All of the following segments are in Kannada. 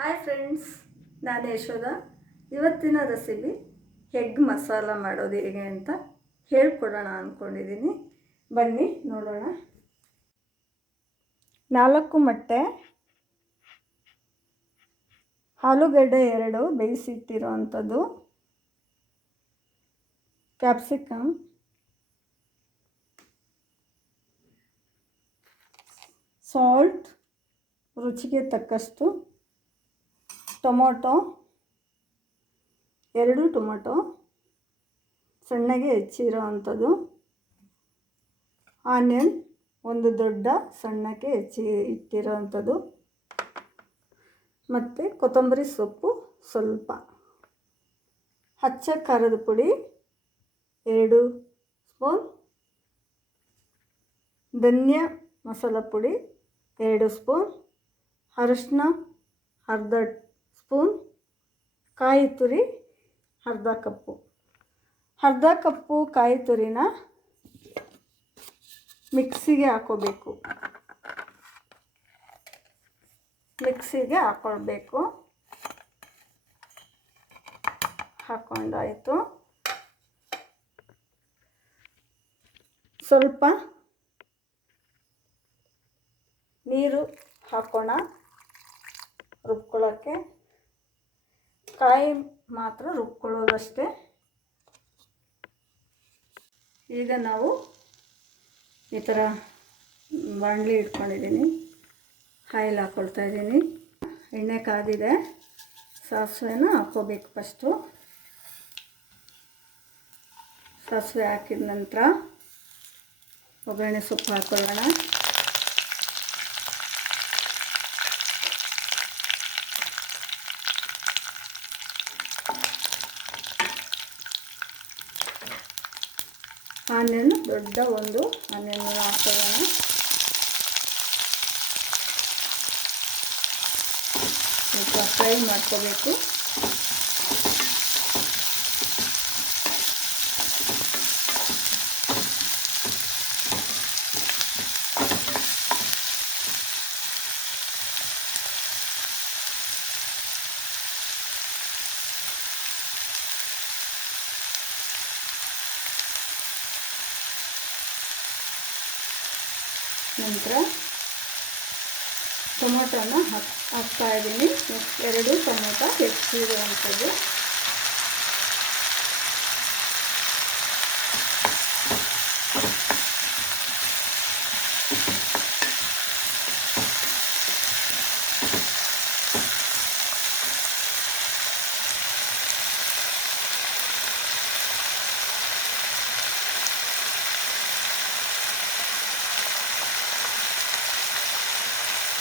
ಹಾಯ್ ಫ್ರೆಂಡ್ಸ್ ನಾನು ಯಶೋಧ. ಇವತ್ತಿನ ರೆಸಿಪಿ ಎಗ್ ಮಸಾಲ ಮಾಡೋದು ಹೇಗೆ ಅಂತ ಹೇಳ್ಕೊಡೋಣ ಅಂದ್ಕೊಂಡಿದ್ದೀನಿ ಬನ್ನಿ, ನೋಡೋಣ. ನಾಲ್ಕು ಮೊಟ್ಟೆ, ಆಲೂಗಡ್ಡೆ ಎರಡು ಬೇಯಿಸಿಟ್ಟಿರೋ ಅಂಥದ್ದು ಕ್ಯಾಪ್ಸಿಕಮ್ ಸಾಲ್ಟ್ ರುಚಿಗೆ ತಕ್ಕಷ್ಟು ಟೊಮೊಟೊ, ಎರಡು ಟೊಮೊಟೊ, ಸಣ್ಣಗೆ ಹೆಚ್ಚಿರೋ ಅಂಥದ್ದು ಆನಿಯನ್, ಒಂದು ದೊಡ್ಡ ಸಣ್ಣಕ್ಕೆ ಹೆಚ್ಚಿ ಇಟ್ಟಿರೋ ಅಂಥದ್ದು ಮತ್ತು ಕೊತ್ತಂಬರಿ ಸೊಪ್ಪು ಸ್ವಲ್ಪ. ಹಚ್ಚ ಖಾರದ ಪುಡಿ, ಎರಡು ಸ್ಪೂನ್. ಧನ್ಯ ಮಸಾಲ ಪುಡಿ, ಎರಡು ಸ್ಪೂನ್. ಅರಶಿನ, ಅರ್ಧ ಸ್ಪೂನ್ ಕಾಯಿ ತುರಿ, ಅರ್ಧ ಕಪ್ಪು. ಅರ್ಧ ಕಪ್ಪು, ಕಾಯಿ ತುರಿನ ಮಿಕ್ಸಿಗೆ ಹಾಕೋಬೇಕು. ಮಿಕ್ಸಿಗೆ ಹಾಕೊಳ್ಬೇಕು. ಹಾಕೊಂಡಾಯಿತು. ಸ್ವಲ್ಪ ನೀರು ಹಾಕೋಣ. ರುಬ್ಕೊಳ್ಳೋಕ್ಕೆ ಕಾಯಿ ಮಾತ್ರ ರುಬ್ಕೊಳ್ಳೋದಷ್ಟೇ. ಈಗ ನಾವು ಈ ಥರ ಬಾಣಲಿ ಇಟ್ಕೊಂಡಿದ್ದೀನಿ. ಆಯಿಲ್ ಹಾಕ್ಕೊಳ್ತಾ ಇದ್ದೀನಿ. ಎಣ್ಣೆ ಕಾದಿದೆ. ಸಾಸಿವೆನ ಹಾಕ್ಕೋಬೇಕು ಫಸ್ಟು. ಸಾಸಿವೆ ಹಾಕಿದ ನಂತರ ಒಗ್ಗರಣೆ ಸೊಪ್ಪು ಹಾಕ್ಕೊಳ್ಳೋಣ ಆನಿಯನ್ ದೊಡ್ಡ ಒಂದು ಆನಿಯನ್ ಹಾಕೋಣ. ಸ್ವಲ್ಪ ಫ್ರೈ ಮಾಡ್ಕೋಬೇಕು. ನಂತರ ಟೊಮೊಟೊನ ಹಾಕ್ ಹಾಕ್ತಾ ಇದ್ದೀನಿ. ಎರಡು ಟೊಮೊಟೊ ಹೆಚ್ಚಿರುವಂಥದ್ದು.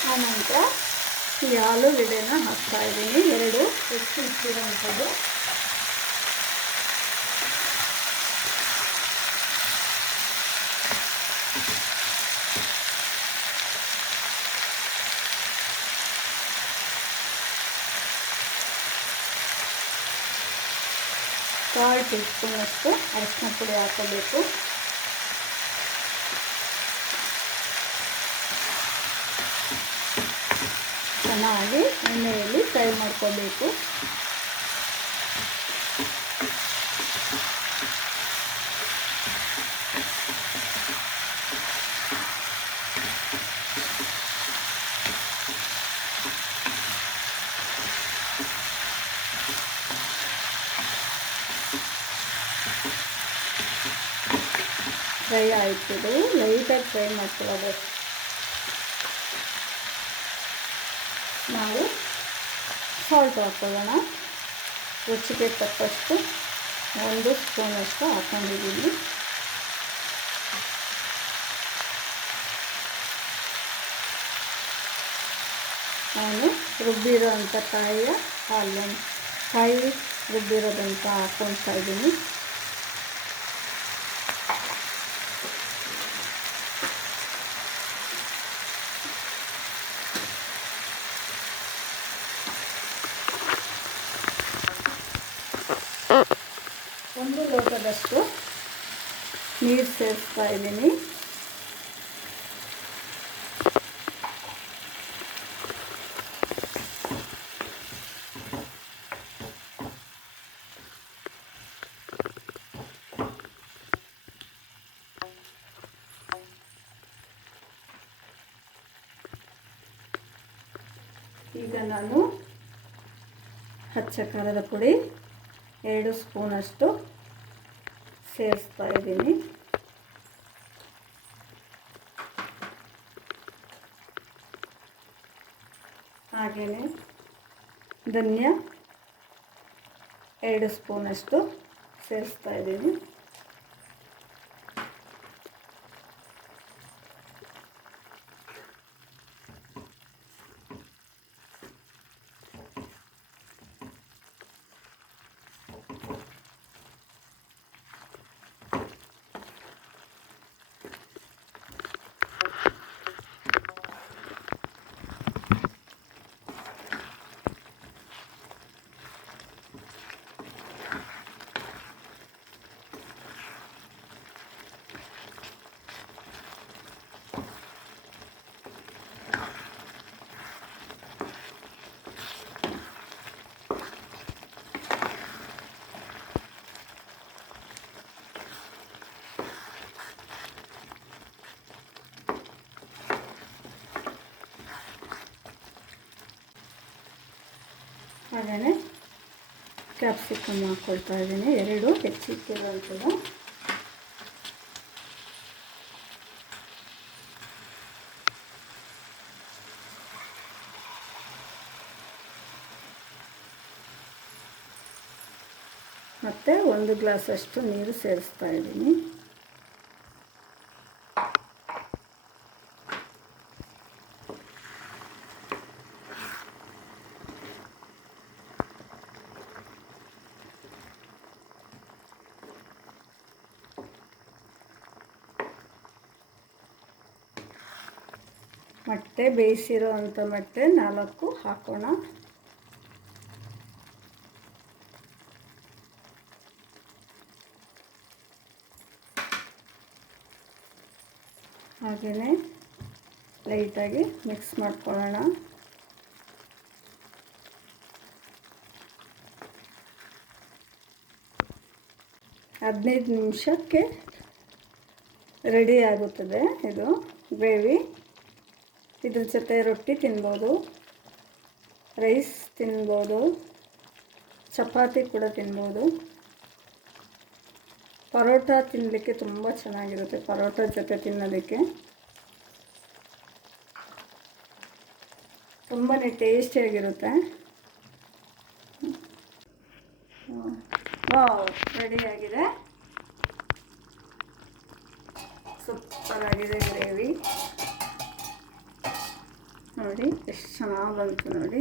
ಆನಂತರ ಈ ಆಲೂಗೆಡ್ಡೆನ ಹಾಕ್ತಾ ಇದ್ದೀನಿ ಎರಡು ಹೆಚ್ಚು ಇಟ್ಟಿರೋವಂಥದ್ದು ಕಾಳು ಟೀ ಸ್ಪೂನಷ್ಟು ಅರಿಶಿನ ಪುಡಿ ಹಾಕೋಬೇಕು ಚೆನ್ನಾಗಿ ಎಣ್ಣೆಯಲ್ಲಿ ಫ್ರೈ ಮಾಡ್ಕೋಬೇಕು. ಫ್ರೈ ಆಯ್ತಿದು ಲೈಟಾಗಿ ಫ್ರೈ ಮಾಡ್ಕೊಳ್ಳೋದು. ನಾವು ಸಾಲ್ಟ್ ಹಾಕ್ಕೊಳ್ಳೋಣ ರುಚಿಗೆ ತಕ್ಕಷ್ಟು ಒಂದು ಸ್ಪೂನಷ್ಟು ಹಾಕೊಂಡಿದ್ದೀನಿ. ನಾನು ರುಬ್ಬಿರೋ ಅಂಥ ಕಾಯಿಯ ಹಾಲನ್ನು ಕಾಯಿ ರುಬ್ಬಿರೋದಂತ ಹಾಕ್ಕೊಳ್ತಾ ಇದ್ದೀನಿ. ಅಷ್ಟು ನೀರು ಸೇರಿಸ್ತಾ ಇದ್ದೀನಿ. ಈಗ ನಾನು ಹಚ್ಚ ಖಾರದ ಪುಡಿ ಎರಡು ಸ್ಪೂನಷ್ಟು ಸೇರಿಸ್ತಾ ಇದ್ದೀನಿ. ಹಾಗೆಯೇ ಧನ್ಯ. ಎರಡು ಸ್ಪೂನಷ್ಟು ಸೇರಿಸ್ತಾ ಇದ್ದೀನಿ. ಹಾಗೆಯೇ ಕ್ಯಾಪ್ಸಿಕಮ್ ಹಾಕ್ಕೊಳ್ತಾ ಇದ್ದೀನಿ. ಎರಡು ಹೆಚ್ಚಿಟ್ಟಿರುವಂಥದ್ದು. ಮತ್ತು ಒಂದು ಗ್ಲಾಸಷ್ಟು ನೀರು ಸೇರಿಸ್ತಾ ಇದ್ದೀನಿ. ಮೊಟ್ಟೆ ಬೇಯಿಸಿರೋ ಅಂಥ ಮೊಟ್ಟೆ ನಾಲ್ಕು ಹಾಕೋಣ. ಹಾಗೆಯೇ ಲೈಟಾಗಿ ಮಿಕ್ಸ್ ಮಾಡ್ಕೊಳ್ಳೋಣ. ಹದಿನೈದು ನಿಮಿಷಕ್ಕೆ ರೆಡಿ ಆಗುತ್ತದೆ ಇದು ಗ್ರೇವಿ ಇದ್ರ ಜೊತೆ ರೊಟ್ಟಿ ತಿನ್ಬೋದು, ರೈಸ್ ತಿನ್ಬೋದು, ಚಪಾತಿ ಕೂಡ ತಿನ್ಬೋದು. ಪರೋಟ ತಿನ್ನಲಿಕ್ಕೆ ತುಂಬ ಚೆನ್ನಾಗಿರುತ್ತೆ ಪರೋಟ ಜೊತೆ ತಿನ್ನೋದಕ್ಕೆ. ತುಂಬಾ ಟೇಸ್ಟಿಯಾಗಿರುತ್ತೆ. ವಾವ್ ರೆಡಿಯಾಗಿದೆ ಸೂಪರ್ ಆಗಿದೆ ಗ್ರೇವಿ. ನೋಡಿ, ಎಷ್ಟು ಚೆನ್ನಾಗಿ ಬಂತು ನೋಡಿ.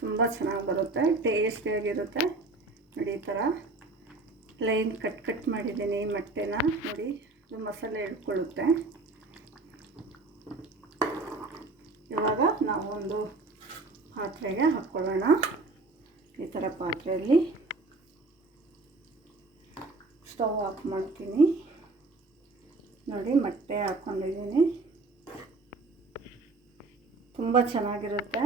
ತುಂಬ ಚೆನ್ನಾಗಿ ಬರುತ್ತೆ ಟೇಸ್ಟಿಯಾಗಿರುತ್ತೆ ನೋಡಿ ಈ ಥರ ಲೈನ್ ಕಟ್ ಕಟ್ ಮಾಡಿದ್ದೀನಿ ಮೊಟ್ಟೆನ. ನೋಡಿ, ಅದು ಮಸಾಲೆ ಹಿಡ್ಕೊಳ್ಳುತ್ತೆ. ಇವಾಗ ನಾವು ಒಂದು ಪಾತ್ರೆಗೆ ಹಾಕ್ಕೊಳ್ಳೋಣ ಈ ಥರ ಪಾತ್ರೆಯಲ್ಲಿ. ಸ್ಟವ್ ಆಫ್ ಮಾಡ್ತೀನಿ. ನೋಡಿ, ಮೊಟ್ಟೆ ಹಾಕ್ಕೊಂಡಿದ್ದೀನಿ ತುಂಬ ಚೆನ್ನಾಗಿರುತ್ತೆ.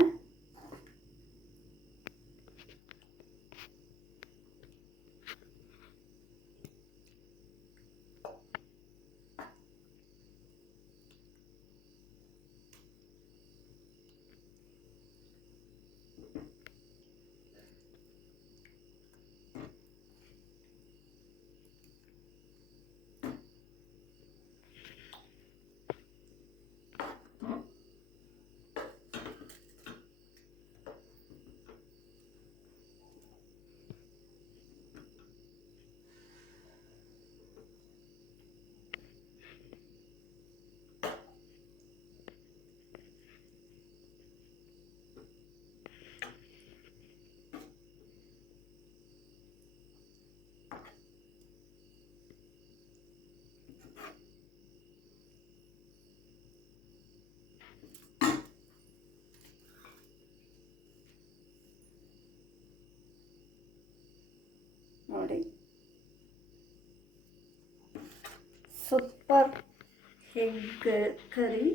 ನೋಡಿ. ಸೂಪರ್. Egg curry.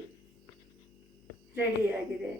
ರೆಡಿಯಾಗಿದೆ